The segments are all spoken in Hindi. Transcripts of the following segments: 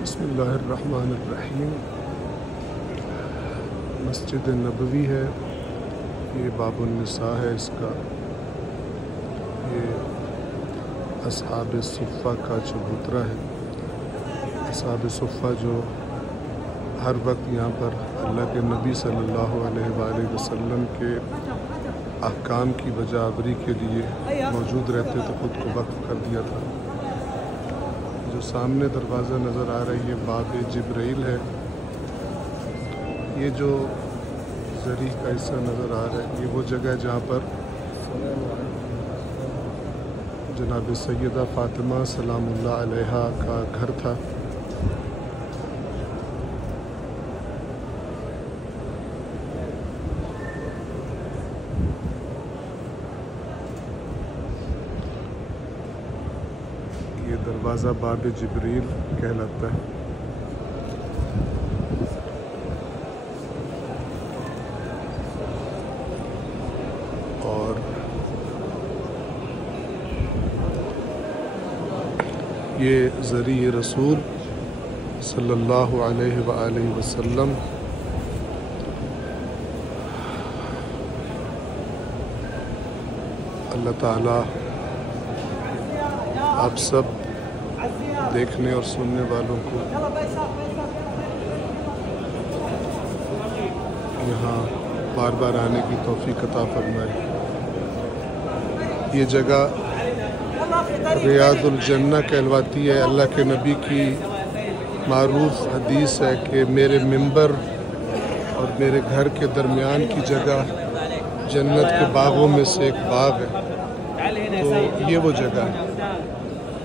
बिस्मिल्लाहिर्रहमानिर्रहीम। मस्जिद नबवी है, ये बाबुन्निसा है इसका। ये अस्हाब सुफ़्फ़ा का चबूतरा है। अस्हाब सुफ़्फ़ा जो हर वक्त यहाँ पर अल्लाह के नबी सल्लल्लाहु अलैहि वसल्लम के अहकाम की बजावरी के लिए मौजूद रहते तो ख़ुद को वक्फ़ कर दिया था। जो सामने दरवाज़ा नज़र आ रही है बाब जिब्राइल है। ये जो ज़री का हिस्सा नज़र आ रहा है ये वो जगह है जहाँ पर जनाब सैयदा फ़ातिमा सलामुल्लाह अलैहा का घर था। ये दरवाज़ा बाब जिब्रील कहलाता है। और ये ज़री रसूल सल्लल्लाहु अलैहि वसल्लम अल्लाह ताला आप सब देखने और सुनने वालों को यहाँ बार बार आने की तौफीक अता फरमाए। ये जगह रियादुल जन्नह कहलवाती है। अल्लाह के नबी की मारूफ हदीस है कि मेरे मिंबर और मेरे घर के दरमियान की जगह जन्नत के बागों में से एक बाग है। तो ये वो जगह है।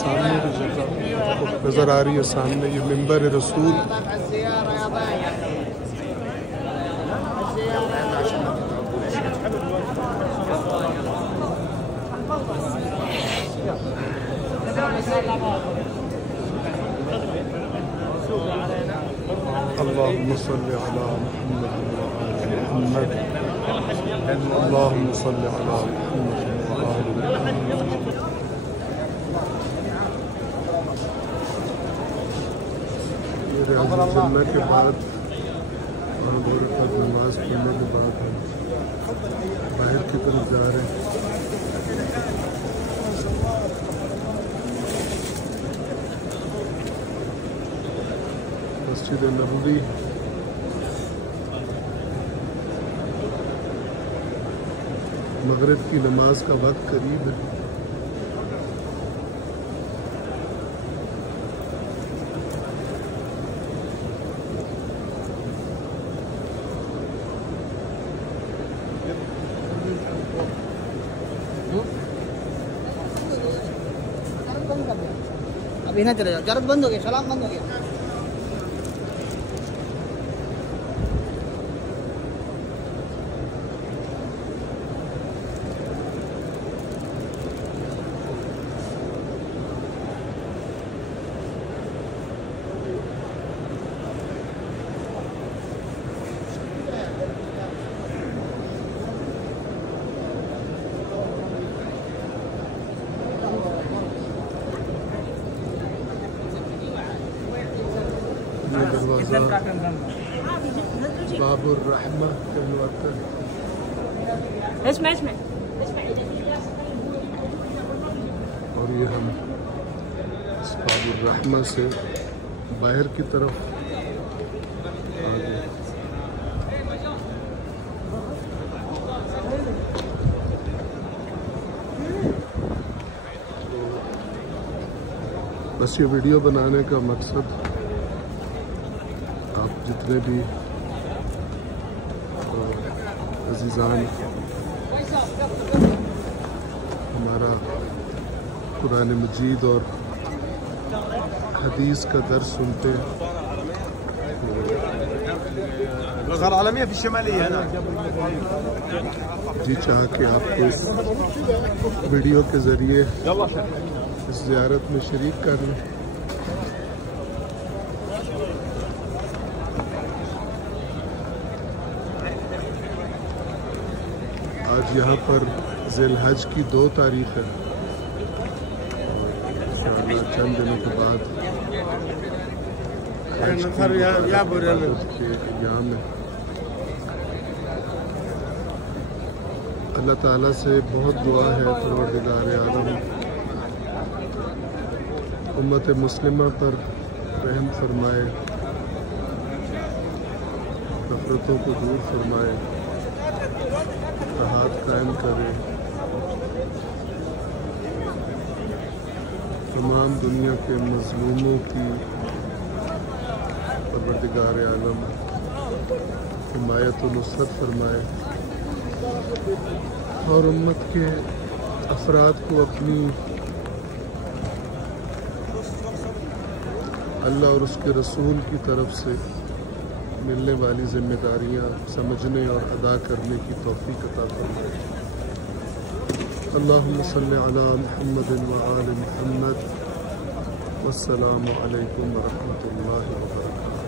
सामने की जगह नज़र आ रही है। सामने ये मिंबर रसूल अल्लाहुम्मा सल्लि अला मुहम्मद व आलि मुहम्मद। अल्लाहुम्मा सल्लि अला मुहम्मद व आलि मुहम्मद। ये रियादुल जन्नह के बाद और पर नमाज पढ़ने के बाद हम बाहर की तरफ जा रहे हैं। मस्जिद नबवी मगरिब की नमाज का वक्त करीब है। अभी ना चले जाओ, जरूरत बंद हो गया, सलाम बंद हो गया। ये दरवाज़ा बाबुर रहमा कहलवाता है। और ये हम इस बाबुर रहमा से बाहर की तरफ आ गए। बस ये वीडियो बनाने का मकसद आप जितने भी अज़ीज़ान हमारा कुरान मजीद और हदीस का दर्स सुनते हैं जी चाह के आपको इस वीडियो के ज़रिए इस ज़ियारत में शरीक कर लें। आज यहाँ पर ज़िलहज की 2 तारीख है। इंशाअल्लाह चंद दिनों के बाद हज के अयाम है। अल्लाह ताला से बहुत दुआ है परवरदिगार आलम उम्मत मुस्लिमा पर रहम फरमाए, नफरतों को दूर फरमाए, इत्तेहाद कायम करे, तमाम दुनिया के मज़लूमों की परवरदिगार आलम हिमायत व नुसरत फरमाए और उम्मत के अफराद को अपनी अल्लाह और उसके रसूल की तरफ से मिलने वाली जिम्मेदारियां समझने और अदा करने की तौफीक अता फरमाए। अल्लाहुम्मा सल्लि अला मुहम्मद व आलि मुहम्मद। वस्सलामु अलैकुम व रहमतुल्लाहि व बरकातुहू।